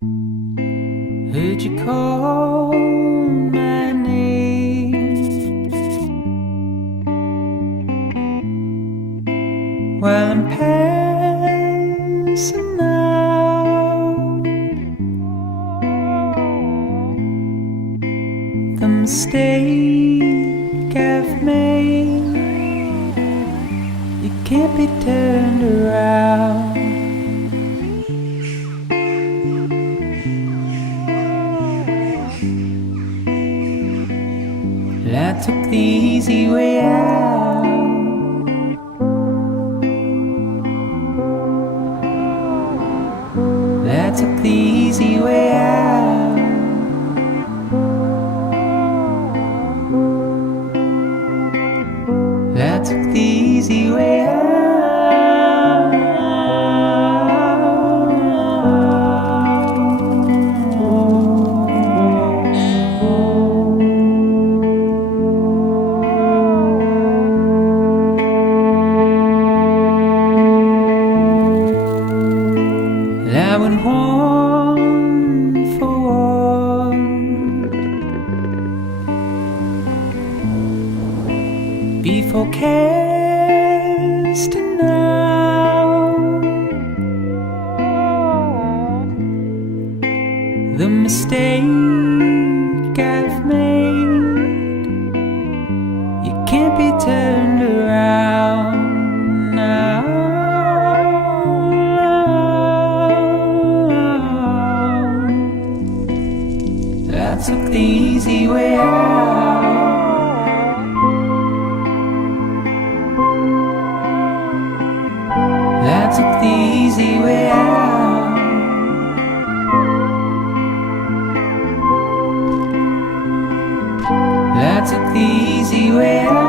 Heard you call my name while I'm passing out. The mistake I've made, it can't be turned around. I took the easy way out. I took the easy way out. I took the easy way out. I went one for one before casting out. The mistake I've made, you can't be turned around now. I took the easy way out. I took the easy way out. I took the easy way out.